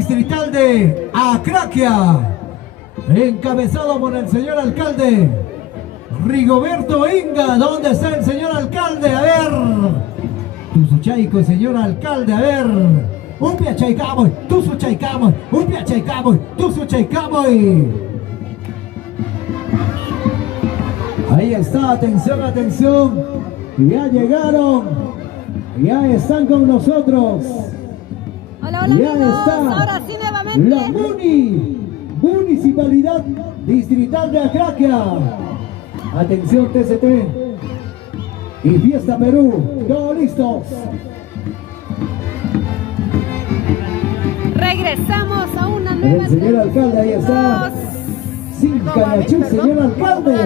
Distrital de Acraquia, encabezado por el señor alcalde Rigoberto Inga. ¿Dónde está el señor alcalde? A ver, Tusuchaico, señor alcalde, a ver. Upia Chaicamoy, Tusuchaicamoy, Upia Chaicamoy, Tusuchaicamoy. Ahí está, atención, atención. Ya llegaron, ya están con nosotros. Hola, hola, Ya amigos. está Ahora sí, nuevamente. la Municipalidad Distrital de Acraquia. Atención, TCT y Fiesta Perú, todos listos. Regresamos a una nueva. El señor alcalde, ahí está. Sin Canachú, señor alcalde.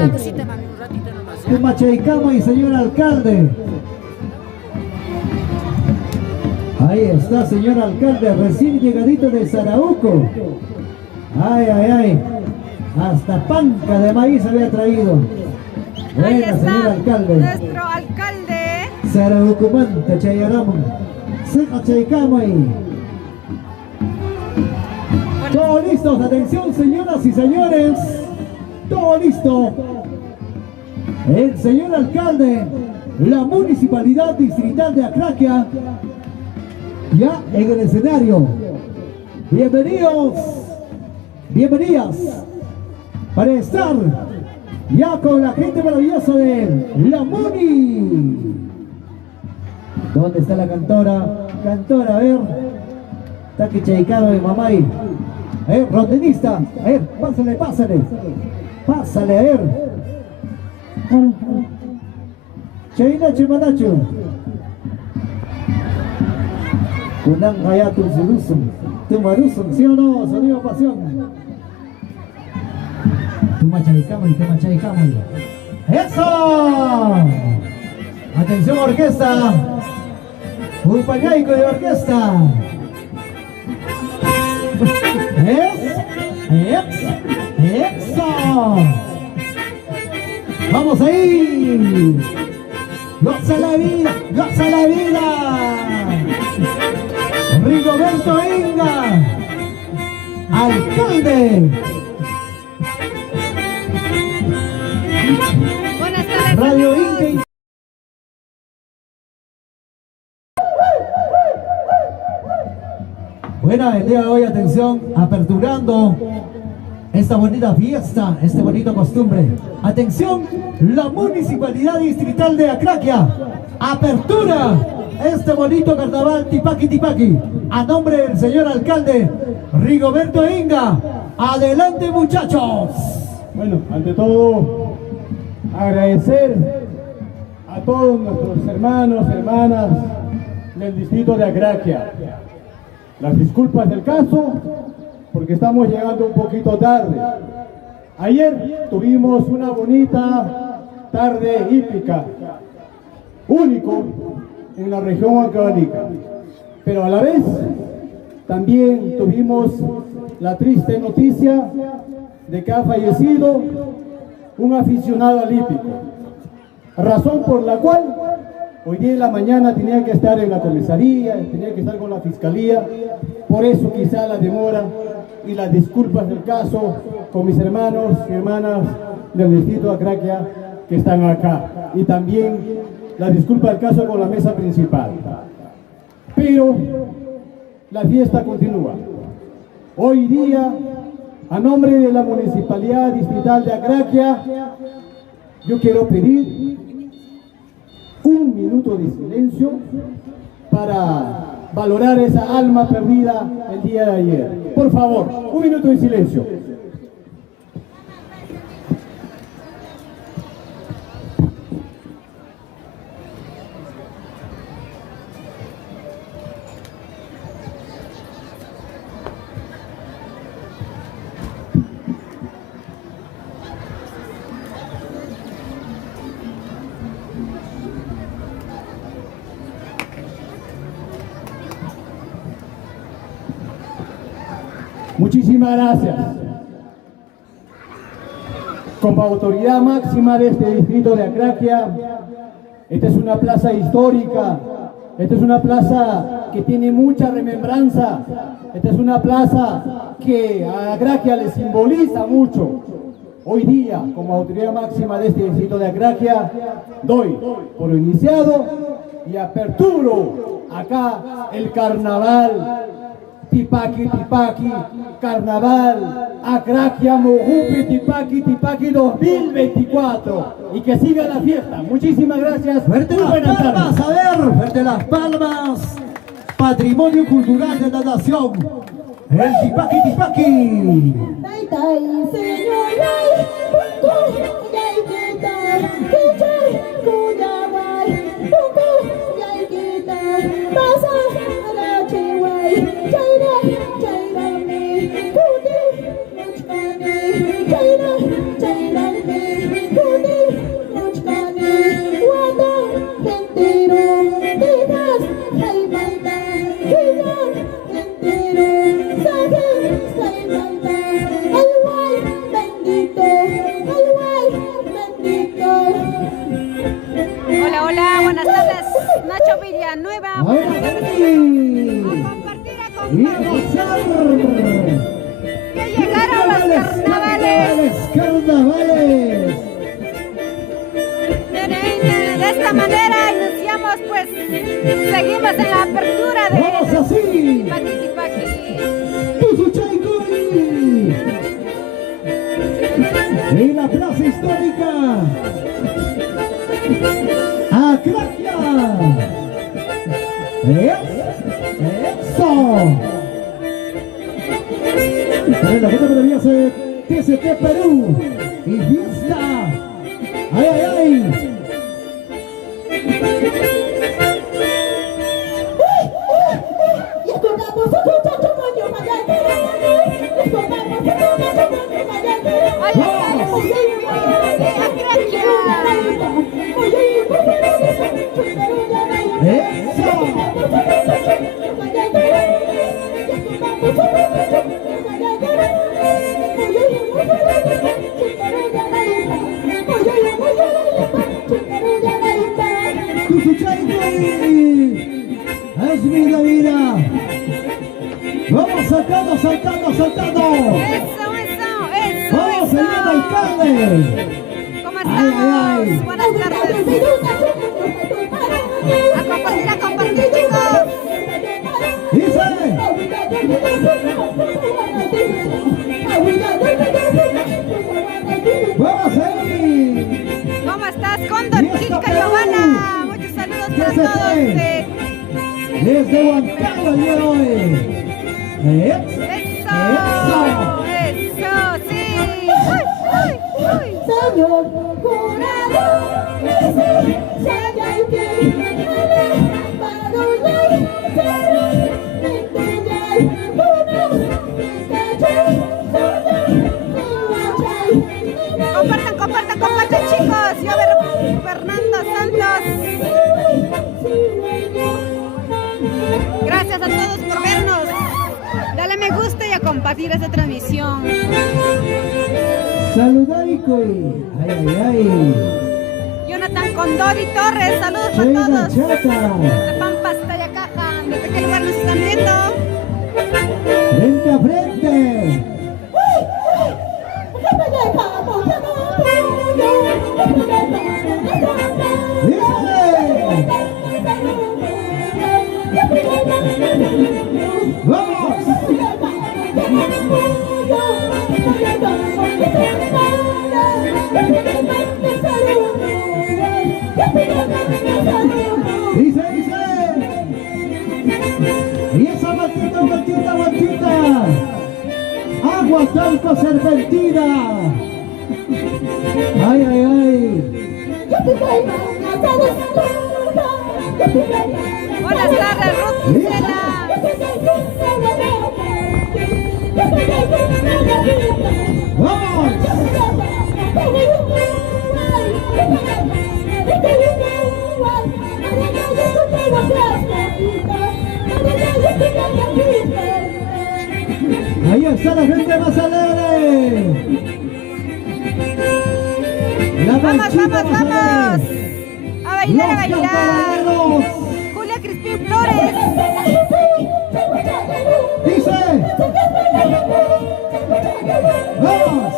Tumachaicama y señor alcalde. Ahí está, señor alcalde, recién llegadito de Sarauco. Ay, ay, ay. Hasta panca de maíz había traído. Ahí Buena, señor está alcalde. nuestro alcalde. Sarauco manta, chayaramon. Seca chaicamay. Todos listos, atención, señoras y señores. Todo listo. El señor alcalde, la Municipalidad Distrital de Acraquia, ya en el escenario. Bienvenidos, bienvenidas, para estar ya con la gente maravillosa de la Muni. ¿Dónde está la cantora? Cantora, a ver. Taque chaicado de mamay. A ver, rondenista. A ver, pásale, pásale. Pásale, a ver. Chaina Chimanacho. Kunang Hayatul Zurusum. Tumarusum, ¿sí o no? Sonido pasión. Tumachaicamay, Tumachaicamay. ¡Eso! Atención, orquesta. Un pagaico de orquesta. ¡Eso! ¡Vamos ahí! ¡Goza la vida! ¡Goza la vida! Rigoberto Inga, alcalde. Buenas tardes, Radio amigos. Inga. Buena, el día de hoy, atención, aperturando esta bonita fiesta, este bonito costumbre. Atención, la Municipalidad Distrital de Acraquia apertura este bonito carnaval Tipaqui Tipaqui a nombre del señor alcalde Rigoberto Inga. Adelante, muchachos. Bueno, ante todo, agradecer a todos nuestros hermanos, hermanas del distrito de Acraquia. Las disculpas del caso, porque estamos llegando un poquito tarde. Ayer tuvimos una bonita tarde hípica, único en la región huancavelica, pero a la vez también tuvimos la triste noticia de que ha fallecido un aficionado al hípico, razón por la cual hoy día en la mañana tenía que estar en la comisaría, tenía que estar con la fiscalía, por eso quizá la demora y las disculpas del caso con mis hermanos y hermanas del distrito de Acraquia que están acá, y también la disculpa del caso con la mesa principal. Pero la fiesta continúa. Hoy día, a nombre de la Municipalidad Distrital de Acraquia, yo quiero pedir un minuto de silencio para valorar esa alma perdida el día de ayer. Por favor, un minuto de silencio. Muchísimas gracias. Como autoridad máxima de este distrito de Acraquia, esta es una plaza histórica, esta es una plaza que tiene mucha remembranza. Esta es una plaza que a Agraquia le simboliza mucho. Hoy día, como autoridad máxima de este distrito de Agraquia, doy por iniciado y aperturo acá el carnaval Tipaqui Tipaqui, carnaval Agraquia Mojupe Tipaqui 2024, y que siga la fiesta. Muchísimas gracias. Fuerte Muy las buenas palmas, tardes. a ver, fuerte las palmas. Patrimonio cultural de la nación. El Tipaqui Tipaqui. Hola, hola, buenas tardes. Nacho Villanueva. Ahora sí. A compartir, a Y compartir. gozar. Que llegaron los carnavales. Carnavales. De esta manera iniciamos, pues, seguimos en la apertura de Vamos así. Tipaqui Tipaqui. Tuzuchaicuri. En la plaza histórica. Agraquia. Eso. Para la gente maravillosa de TCT Perú. Y fiesta. Ay, ay, ay. Ay, Es vida, vida. Vamos saltando, saltando, saltando. Eso, Vamos, señor alcalde. ¿Cómo Ay, ay. estamos? Buenas tardes. A compartir, chicos. Dice. Vamos ahí. ¿Cómo estás, Cóndor, Chica Giovanna? Muchos saludos para todos. Desde Huancayo el día de hoy. Eso, sí. Uy, uy, uy. Señor jurado, dice, hay que compartan, chicos. Yo a ver, Fernando Santos. Gracias a todos por vernos. Dale me gusta y a compartir esta transmisión. Saludarico. Ay, ay, ay. Jonathan Condori Torres, saludos a Sheila todos. Chata. De Pampas, Tayacaja, ¿desde qué lugar nos están viendo? Frente a frente. ¡Vamos! Dice, dice. Y esa matita, matita, matita. Agua, talco, serpentina. Ay, ay, ay. Buenas tardes, Ruth Gisela. ¡Vamos! Ahí está la gente más alegre. La Vamos, marchita vamos, más vamos. alegre. A bailar, a Los bailar. campanaderos. Julia Crispín Flores. Dice. Vamos.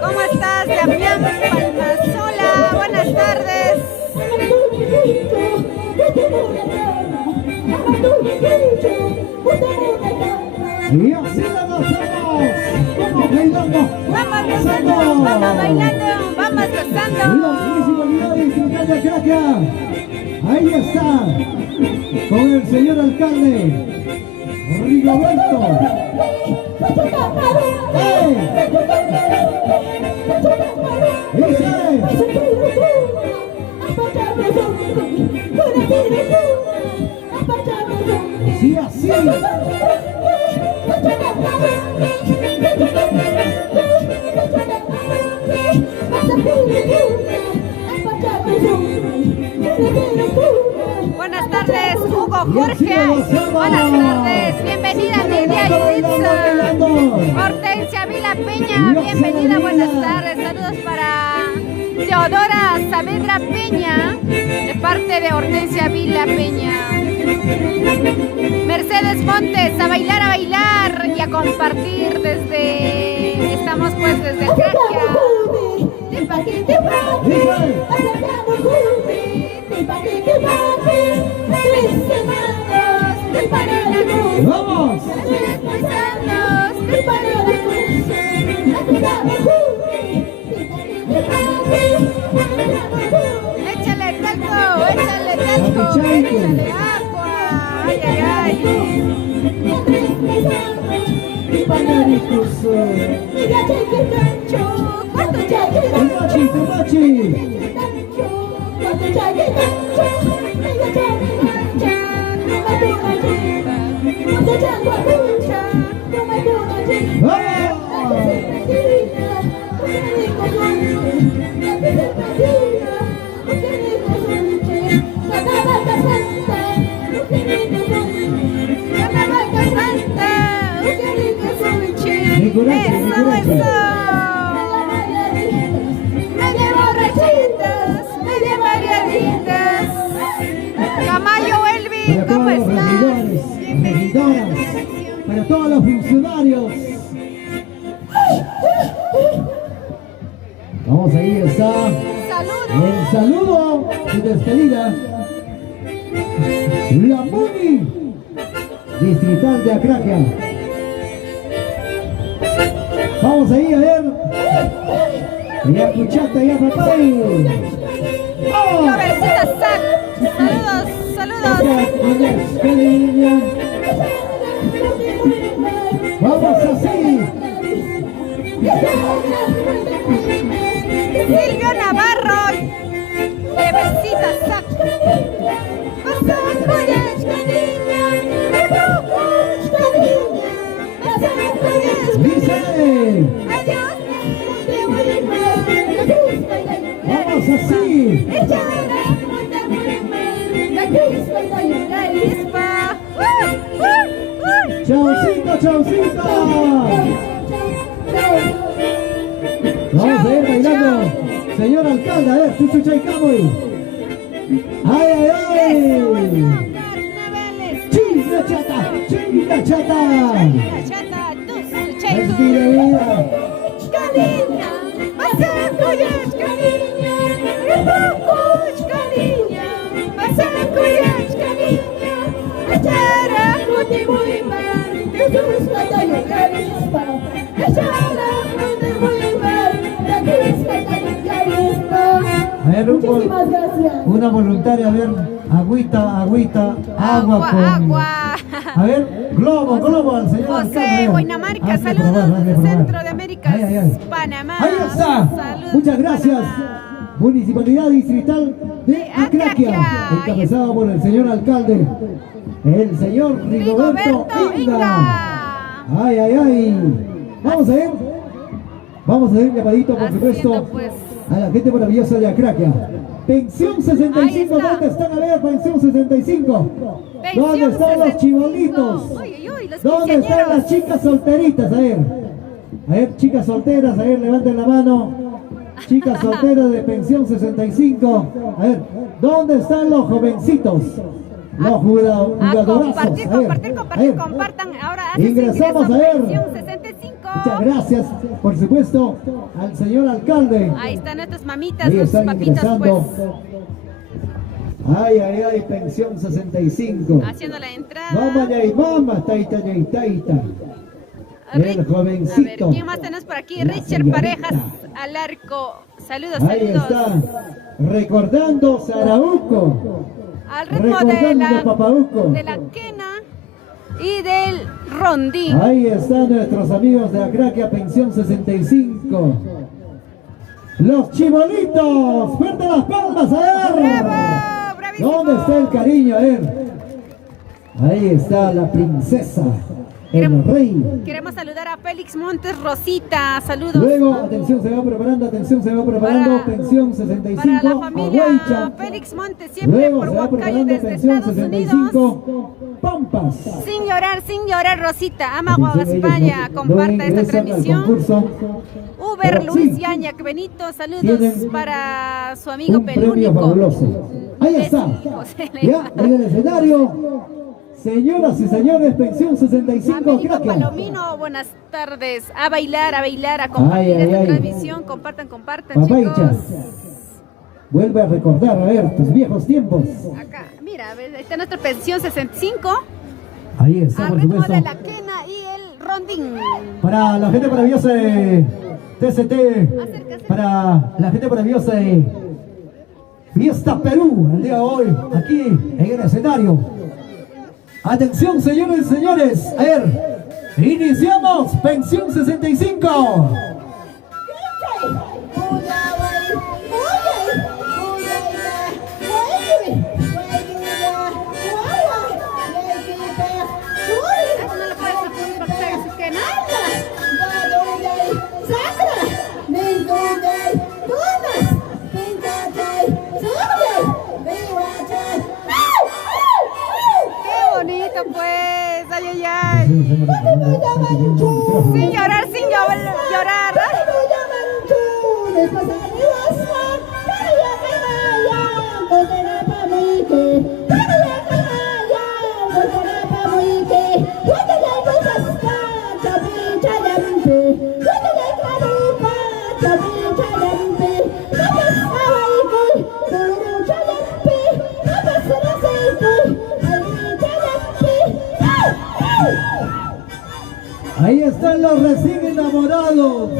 ¿Cómo estás, Damián Palmasola? Buenas tardes. Y así la gozamos. Vamos bailando. Vamos gozando, vamos bailando, vamos La gozando. municipalidad distrital de Acraquia. Ahí está. Con el señor alcalde Rigoberto. Sí, así. Buenas tardes, Hugo Jorge. Buenas tardes, bienvenida Nidia Yulitza. Hortensia Vila Peña, bienvenida, buenas tardes. Saludos para Teodora Saavedra Peña, de parte de Hortensia Vila Peña. Mercedes Montes, a bailar y a compartir desde... Estamos pues desde Acraquia. ¡Vamos! Échale talco, échale agua. Ay, ay, ay. Media variaditas. Camayo Elvin, ¿cómo estás? Regidoras, para todos los funcionarios. Vamos, ahí está el saludo de despedida. La Muni distrital de Acraquia. Vamos ahí a ver. Y a escucharte ya, papá. Cabecita Sac. Saludos. ¡Qué niña! Vamos así. Silvio Navarro, Cabecita Sac. Dice. Vamos así. Chaucito, chaucito. Vamos a ir bailando. Señor alcalde, a ver, chuchuchaicamoy. Ay, ay, ay. Chinga chata, chinga chata. Respira vida. A ver, Muchísimas gracias. una voluntaria, a ver, agüita, agua con... Agua. A ver, globo al señor alcalde. José Guainamarca, Hazle saludos probar, hazle desde probar. Centro de América, Ay, ay, ay. Panamá. Ahí está. Saludos, Muchas gracias. Panamá. Municipalidad Distrital de Acraquia, encabezado por el señor alcalde, el señor Rigoberto Inga. Ay, ay, ay. Vamos a ver un llamadito, por supuesto, Pues, a la gente maravillosa de Acraquia. Pensión 65, Ahí está. ¿dónde están? A ver, pensión 65. ¿Dónde están los chibolitos? Uy, uy, uy, los ¿Dónde están las quinceañeros. chicas solteritas? A ver. A ver, chicas solteras, a ver, levanten la mano. Chicas solteras de pensión 65. A ver, ¿dónde están los jovencitos? Los jugadorazos. Compartan. Ahora hacen ingresamos a ver. pensión 65. Muchas gracias, por supuesto, al señor alcalde. Ahí están nuestras mamitas, Ahí nuestros están papitos, ingresando. pues. Ay, pensión 65. Haciendo la entrada. Vamos y mamá, taita. El jovencito. A ver, ¿quién más tenemos por aquí? La Richard señorita. Parejas al arco. Saludos, Ahí saludos. está, recordando Sarauco. Al ritmo Recordando Papauco. de la quena y del rondín. Ahí están nuestros amigos de Acraquia, pensión 65. Los chibolitos, fuerte las palmas, a ver. ¡Bravo! ¡Bravísimo! ¿Dónde está el cariño? A ver. Ahí está la princesa, el rey. Queremos saludar a Félix Montes Rosita. Saludos. Luego, atención, se va preparando, Para- pensión 65. Para la familia Aguaicha. Félix Montes, siempre Luego por se va Huancayo preparando, desde pensión Estados Unidos. 65. Pampas. Sin llorar, Rosita. Ama Atención, ellos España. no Comparta esta ingresan al transmisión. concurso. Uber Pero Luis sí, Yañac Benito, saludos tienen para su amigo un premio Pelúnico. fabuloso. Ahí está. José Ya Leiva. en el escenario. Señoras y señores, pensión 65. Amigo Craquia. Palomino, buenas tardes. A bailar, a compartir Ay, esta ay. transmisión. Compartan, Papaicha. chicos. Vuelve a recordar, a ver, tus viejos tiempos. Acá, mira, a ver, ahí está nuestra pensión 65. Ahí está, Al por ritmo supuesto. de la quena y el rondín. Para la gente maravillosa de TCT, para la gente maravillosa de Fiesta Perú, el día de hoy, aquí en el escenario. Atención, señores y señores, a ver, iniciamos pensión 65. ¿No le puedes boxear su quena? ¡Qué bonito, pues! ¡Ay, ay, ay! Sin llorar, sin llorar. Ahí están los recién enamorados.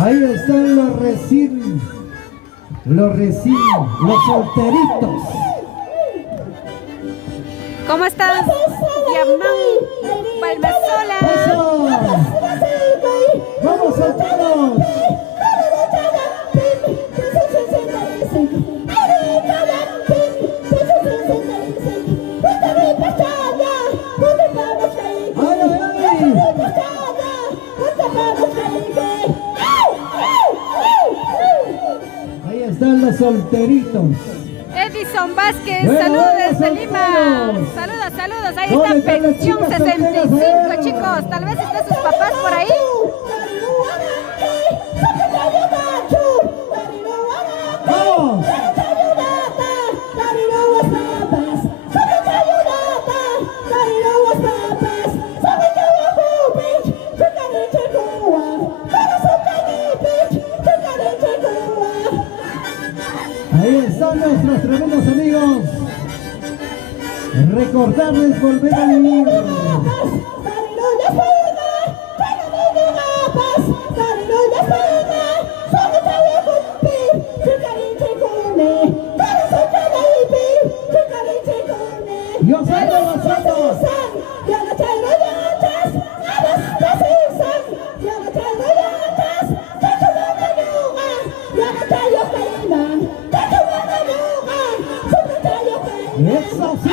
Ahí están los solteritos. ¿Cómo estás? Yamán Palmasola. ¡Eso! ¡Vamos, solteros! ¡Ay, ay, ay! Ahí están los solteritos. Edison Vázquez, Bueno, saludos bueno, desde solteros. Lima. Saludos. Ahí ¿Dónde está están las pensión chicas solteras? 65, chicos. Tal vez estén sus papás por ahí. ¡Vamos! Ahí están nuestros tremendos amigos. Recordarles volver a vivir. Yo soy de vosotros. ¡Eso sí!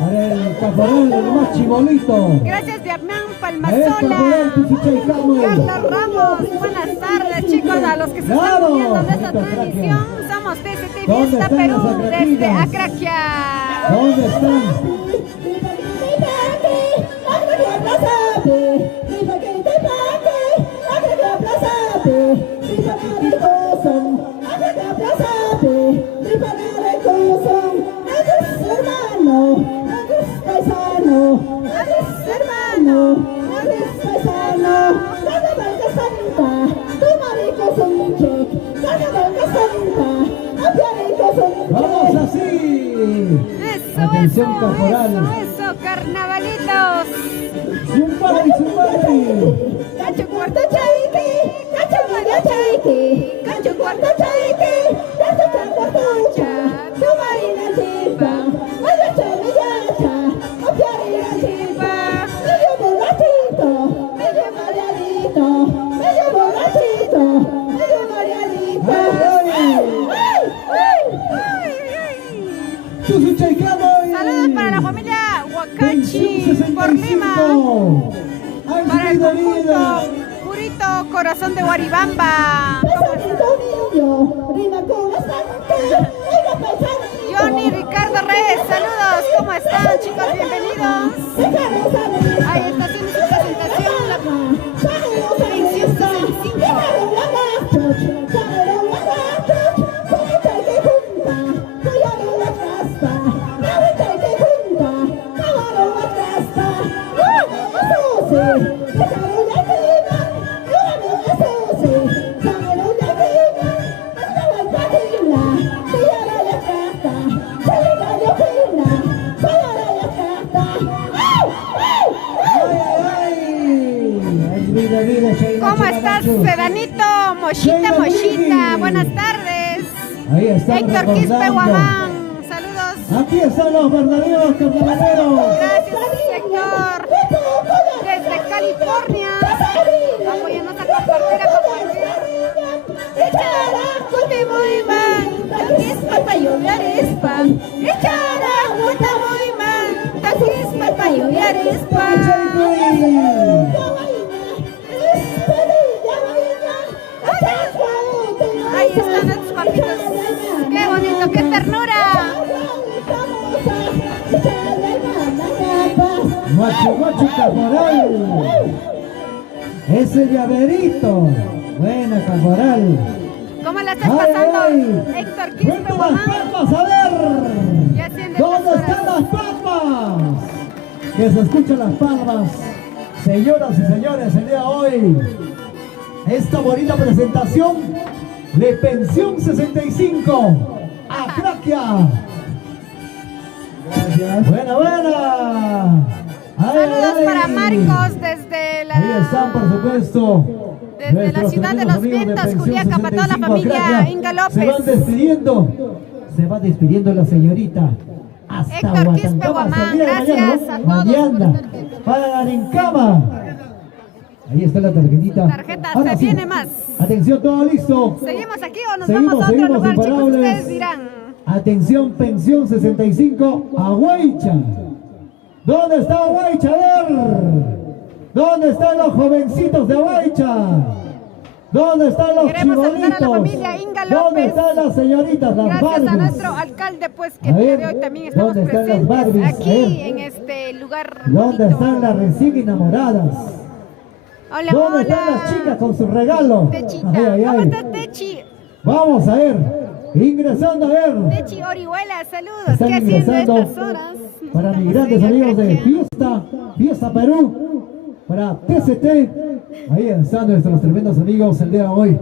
Para el caporal, el más chibolito. Gracias, Yamán Eso, Palmasola. tu ficha y Carmen. Carlos Ramos, buenas tardes, chicos, a los que se están Claro. uniendo a nuestra Acraquia. transmisión. Somos TCT ¿Dónde Fiesta están Perú las desde acraquitas? Acraquia. ¿Dónde están? Atención, Eso, caporal. eso, carnavalitos. Zumbari, zumbari. Cacho cuarto chaique, cacho medio chaique, cacho cuarto chaique, cacho cuarto cha, tu marina chipa, medio chamillacha, o piarina chipa, medio borrachito, medio marianito, medio borrachito, medio marianito. Susu Chaicamo. Saludos para la familia Huacachi por Lima. Para el conjunto Purito Corazón de Guaribamba. Johnny Ricardo Reyes, saludos. ¿Cómo están, chicos? Bienvenidos. Ahí está haciendo su presentación. Pensión 65. ¿Cómo estás, Sedanito? Mochita, buenas tardes. Ahí está. Héctor Quispe Guamán, saludos. Aquí están los verdaderos carnavaleros. Gracias, Héctor. Desde California. Apóyanos a compartir, Ahí están nuestros papitos. Qué bonito, qué ternura. Macho caporal. Ese llaverito. Buena caporal. ¿Cómo la estás pasando, Héctor Quispe ¡Vente las Guamán? palmas, a ver! Ya ascienden ¿Dónde las están horas. las palmas? Que se escuchen las palmas. Señoras y señores, el día de hoy, esta bonita presentación de Pensión 65, Acraquia. Gracias. Buena. Saludos para Marcos desde Ahí están, por supuesto. Desde la nuestros ciudad de tremendos Los amigos Vientos, Pensión Juliaca, para toda la 65 familia Acraquia. Inga Se López. van despidiendo. Se va despidiendo la señorita. Hasta Héctor Quispe Huatancama, hasta el día de Guamán, gracias a todos mañana. por estar Para Arencama. Ahí está la tarjetita. Tarjeta, Ahora se sí. viene más. Atención, todo listo. ¿Seguimos aquí o nos Seguimos, vamos a otro seguimos, lugar, chicos? imparables. Ustedes dirán. Atención, Pensión 65, Aguaycha. ¿Dónde está Aguaycha? A ver. ¿Dónde están los jovencitos de Aguaycha? ¿Dónde están los Queremos saludar a la chibolitos? familia Inga ¿Dónde López. están las señoritas, las Gracias a Barbies? nuestro alcalde, pues, que A el día ver, de hoy también estamos ¿dónde están las presentes Barbies? A aquí ver. en este lugar ¿Dónde bonito. están las recién enamoradas? Hola, ¿Dónde están hola. las chicas con su regalo? Techita, Ay, ay, ¿cómo ay. estás, Techi? Vamos a ver, ingresando a ver. Techi Orihuela, saludos. Están ¿Qué haciendo ingresando estas horas? para mis Estamos grandes en amigos de Acraquia. Fiesta Perú, para TCT. Ahí están nuestros tremendos amigos el día de hoy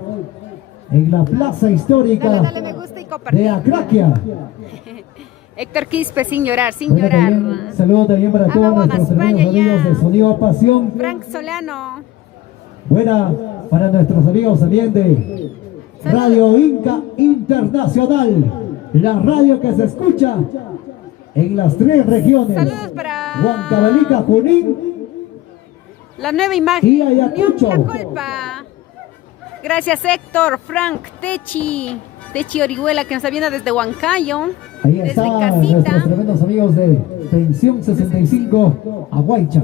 en la plaza histórica Dale me gusta y de compartir. Acraquia. Héctor Quispe, sin llorar, sin Bueno, llorar. también, saludo también para todos Vamos a nuestros España tremendos amigos ya. de Sonido Pasión. Frank Solano. Buena para nuestros amigos también de Radio Inca Internacional, la radio que se escucha en las 3 regiones: Saludos para Huancavelica, Junín la nueva imagen. y Ayacucho. Ni una culpa. Gracias, Héctor, Frank, Techi Orihuela, que nos está viendo desde Huancayo. Ahí Desde están casita. nuestros tremendos amigos de Pensión 65, Aguaycha.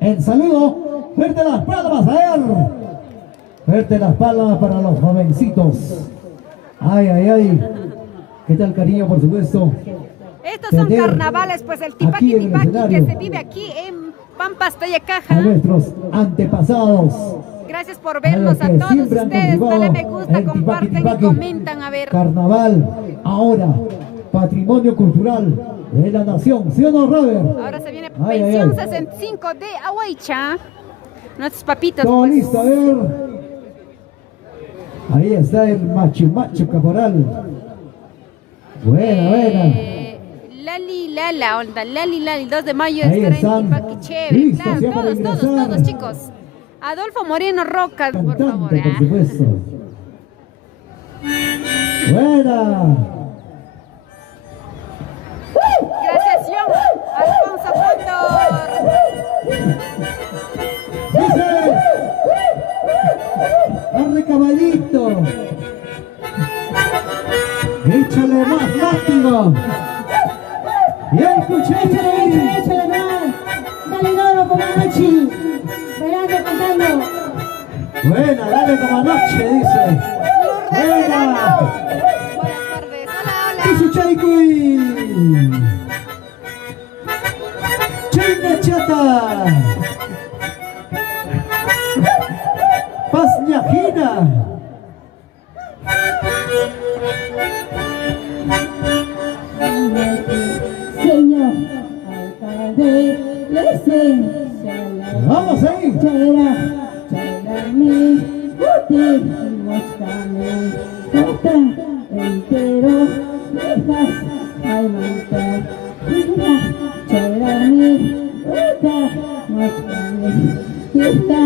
El saludo, fuerte las palmas, a ver. Fuerte las palmas para los jovencitos. Ay. ¿Qué tal, cariño, por supuesto? Estos son Tener carnavales, pues el aquí tipaki en el tipaki que escenario se vive aquí en Pampas, A Tayacaja. nuestros antepasados. Gracias por vernos a a los que todos siempre han ustedes. cultivado Dale me gusta, el comparten y tipaki-tipaki. comentan. A ver, Carnaval, ahora, patrimonio cultural de la nación. ¿Sí o no, Robert? ahora se viene Ay, Pensión ay. 65 de Aguaycha. Nuestros papitos. Todo pues. listo, a ver. Ahí está el macho caporal. Buena. Lali Lala, onda, Lali Lali, 2 de mayo Ahí estará están. en Tipaqui, chévere, Listos claro, ya para ingresar. todos, chicos. Adolfo Moreno Roca, por Cantante, favor. por supuesto. Buena. Gracias, John. Alfonso Cóndor. Dice. Arre caballito. Échale más látigo. Y el cuchillo. Échale más. Dale duro como anoche. Bailando, cantando. Buena, dale como anoche, dice. Buena. Buenas tardes. Hola, Dice hola. Chaycuy. Chinga chata. Paz ñajina. Señor alcalde, licencia. Vamos ahí. Chaira, chaira mi, buti, mochame, tota, entero, dejas, ay montar. Chaira mi, buta, mochame, tota,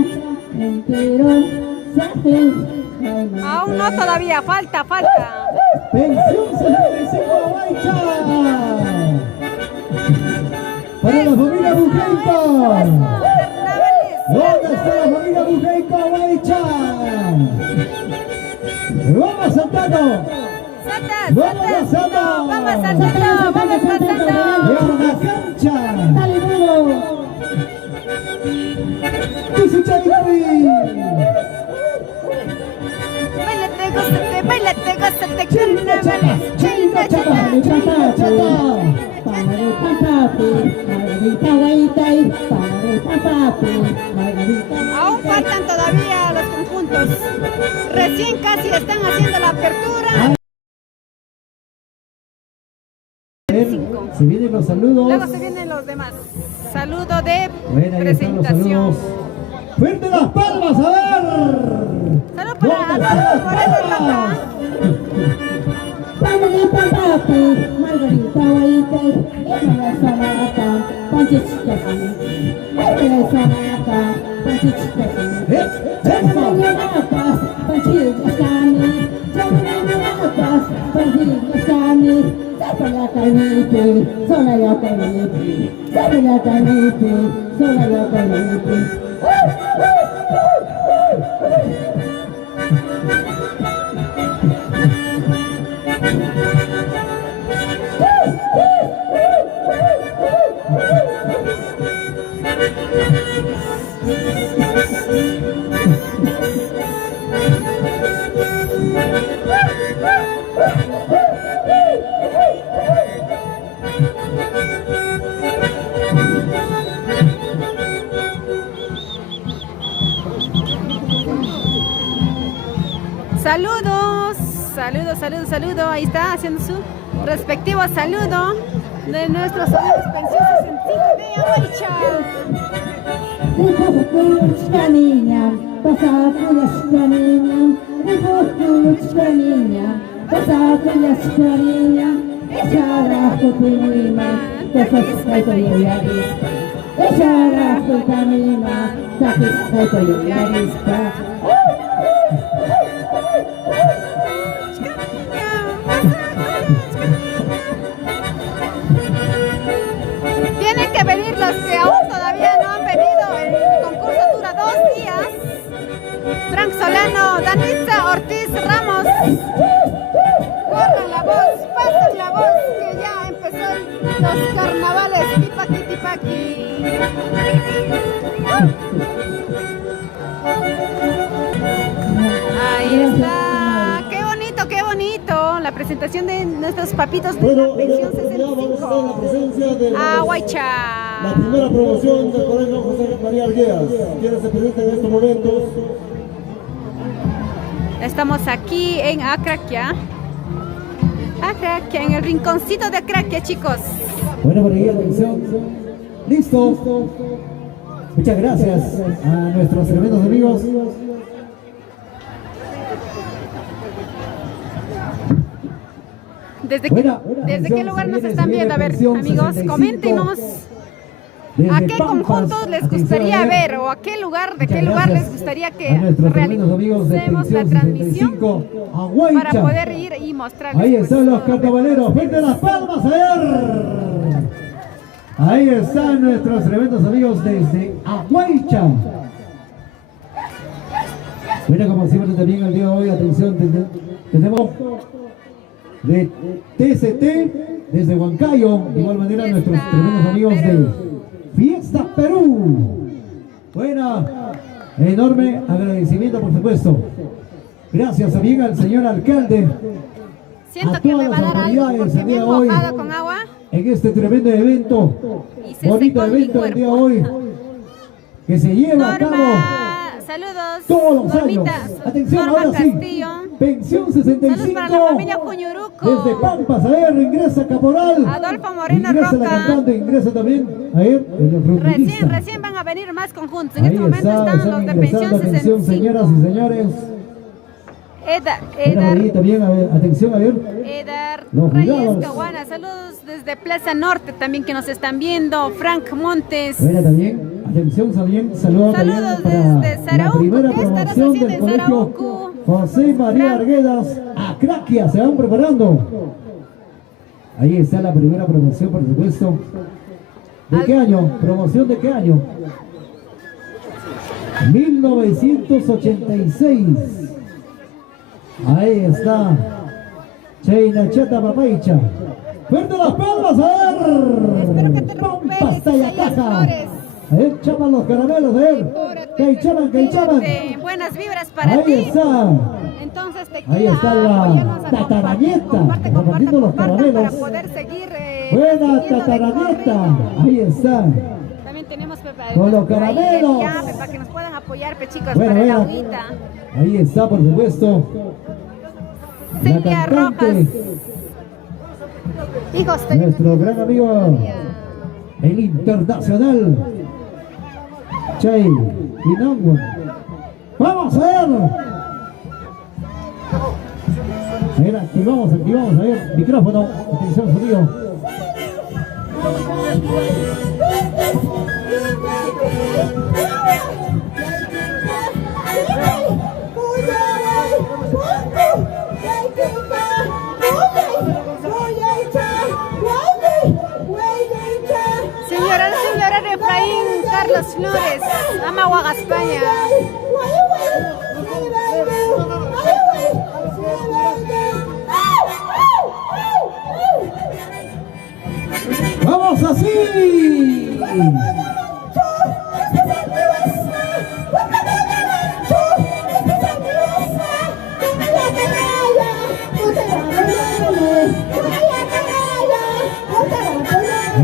entero, sajes, ay montar. Aún no todavía, falta. Pensión 75 Guaycha. Para la familia Bujenco. Carnavales. ¿Dónde está la familia Bujenco Guaycha? Vamos saltando. Vamos saltando. Vamos Y pasando. a la cancha. Dale duro. Dice Chaycuy. Bailate, gózate, carnavales. Chinga, chata. Chinga chata. Aún faltan todavía los conjuntos. Recién casi están haciendo la apertura. Se vienen los saludos. Luego se vienen los demás. Saludo de Bueno, ahí están los presentación. saludos. ¡Fuerte las palmas! ¡A ver! Salud para ¿Dónde están Adolfo las Moreno palmas? Roca. Margarita papi, Margarita guaita, esa es sonata, panchichitas, esa es sonata, panchichitas, ¡Eso! llamadas, panchichitas cani, llamadas, panchichitas cani, sapa la canite, sola la canite, sapa la canite, sola la canite. Saludos. Ahí está haciendo su respectivo saludo de nuestros amigos Pensión 65 de Amaicha. Rybówka niña, posakujesz niña, rybówka niña, posakujesz niña, echara kupinima, to to juliaristka, echara kupinima, to juliaristka. Tienen que venir los que aún todavía no han venido. El concurso dura 2 días. Frank Solano, Danitza Ortiz Ramos. Corran la voz, pasen la voz, que ya empezó los carnavales. Tipaqui. Ahí está. Qué bonito. La presentación de nuestros papitos de la pensión vamos a estar en la presencia de la Huaycha. primera promoción del Colegio José María Arguedas. Quienes se presentan en estos momentos. Estamos aquí en Acraquia, en el rinconcito de Acraquia, chicos. Bueno, por ahí, atención. Listo. Muchas gracias a nuestros tremendos amigos. ¿Desde Buena, qué lugar nos se están viene viendo? A ver, pensión amigos, 65. coméntenos. Desde ¿A qué Pampas, conjuntos les atención, gustaría a ver o a qué lugar, de qué Muchas lugar gracias les gustaría que a nuestros tremendos amigos de realicemos la Pensión transmisión 65, a Huaycha. para poder ir y mostrarles? Ahí pues, están los todo lo que carnavaleros, frente las palmas, a ver. Ahí están nuestros tremendos amigos desde Aguaycha. Bueno, como siempre también el día de hoy, atención, tenemos de TCT desde Huancayo, de igual manera Fiesta nuestros tremendos amigos de Perú. Fiesta Perú. Buena, enorme agradecimiento por supuesto. Gracias también al señor alcalde. Siento A que todas me va a las dar algo autoridades porque el me he día de hoy, mojado con agua en este tremendo evento, y se bonito secó mi evento el día de cuerpo. hoy, que se lleva a cabo Norma, saludos. todos los Normita, años. Atención, Norma ahora sí. Castillo. Pensión Saludos 65. para la familia Cuñuruco. Desde Pampas, a ver, ingresa Caporal. Adolfo Moreno ingresa Roca. la cantante, ingresa también, a ver, el rugbyista. Recién van a venir más conjuntos. En Ahí este momento está, están los de ingresando, pensión atención, 65. señoras y señores. Bueno, ahí también, a ver, atención, a ver. Edar Los Reyes jurados. Caguana, saludos desde Plaza Norte también que nos están viendo. Frank Montes. Bueno, también, atención, también, saludos también Saludos para desde la Sarauco. primera ¿Qué estarás promoción haciendo del en colegio Sarauco? José María Arguedas, Acraquia, se van preparando. Ahí está la primera promoción, por supuesto. ¿De qué año? ¿Promoción de qué año? 1986. Ahí está. Cheina Chata Papaicha. ¡Fuerte las palmas! ¡A Espero que ver! te ¡Pampas, recuperes, Tayacaja! Flores. A ver, chaman los caramelos, a ver. ¡Que chaman, que chaman! Buenas vibras para Ahí ti. está. Entonces te Ahí queda está la apoyarnos a tatarañeta, comparte, repartiendo los para caramelos. poder seguir Buena siguiendo de tatarañeta. corrido. Ahí está. También tenemos Con los por ahí el caramelos. yape para que nos puedan apoyar, chicos, Bueno, para la bueno. agüita. Ahí está, por supuesto. La Silvia Rojas. cantante, Hijos, nuestro gran amigo, el internacional, Chay Pinangua. ¡Vamos a ver! A ver, activamos, a ver, micrófono, atención, sonido. Señora Efraín Carlos Flores, ama Guagaespaña. ¡Vamos así!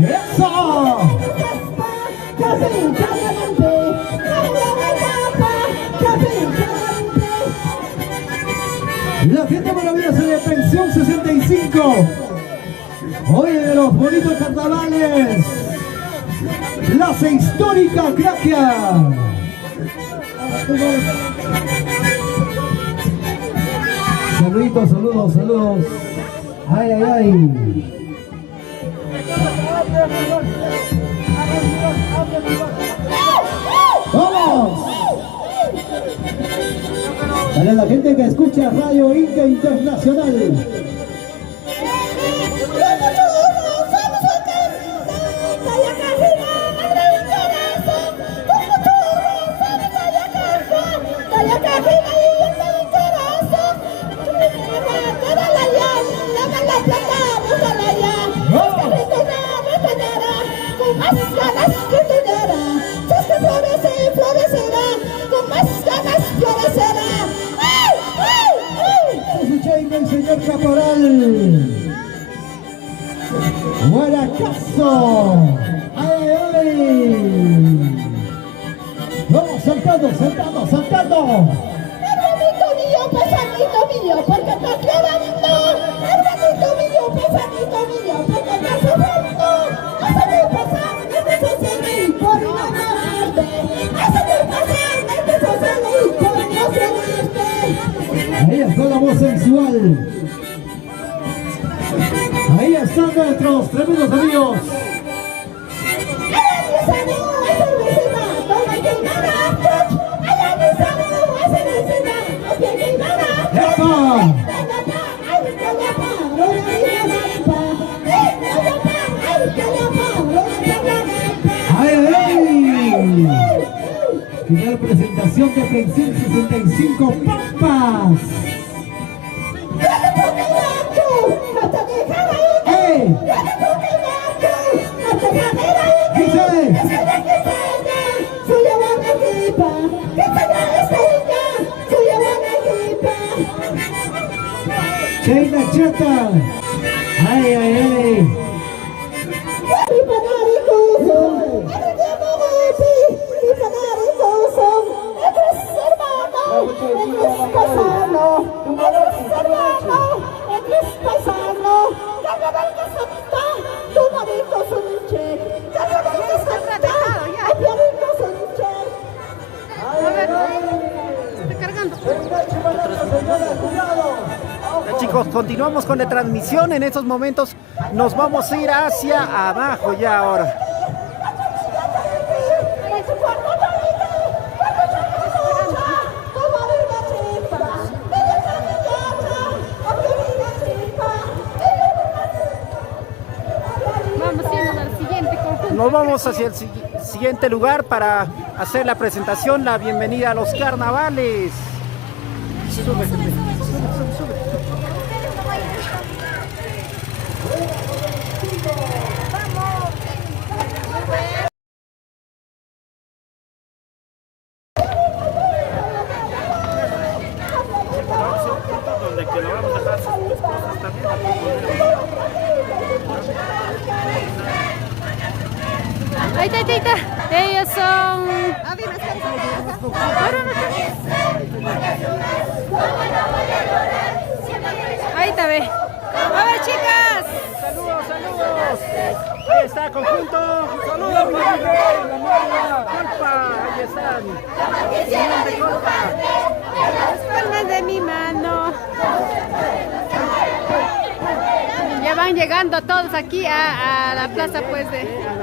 ¡Eso! La fiesta maravillosa de Pensión 65. Hoy de los bonitos carnavales. Plaza Histórica Acraquia. Saluditos, saludos. Ay, ay, ay. ¡Vamos! Para la gente que escucha Radio Inca Internacional. El señor Caporal Guaracazo. ¡Ay, ay! Vamos saltando. Hermanito mío, porque estás llorando. Hermanito mío, porque estás sufriendo. Hazme pasar, me empezó a reír por no amarte. Hazme pasar, me empezó a reír por no seguirte. Ahí está la voz sensual. están nuestros tremendos amigos. Final presentación de Pensil 65 Pampas. ¡Ey! Dice. Cheina Chata. Ay, ay, ay. Chicos, continuamos con la transmisión. En estos momentos nos vamos a ir hacia abajo ya ahora. Nos vamos hacia el siguiente lugar para hacer la presentación, la bienvenida a los carnavales. Sube, sube, sube, sube. Ahí está, ahí está. Ellos son... Ahí está, ve. A ver, chicas. Saludos, saludos. Ahí está, conjunto. Saludos, Colpa. Ahí están. De Colpa. Las palmas de mi mano. Ya van llegando todos aquí a la plaza, pues, de...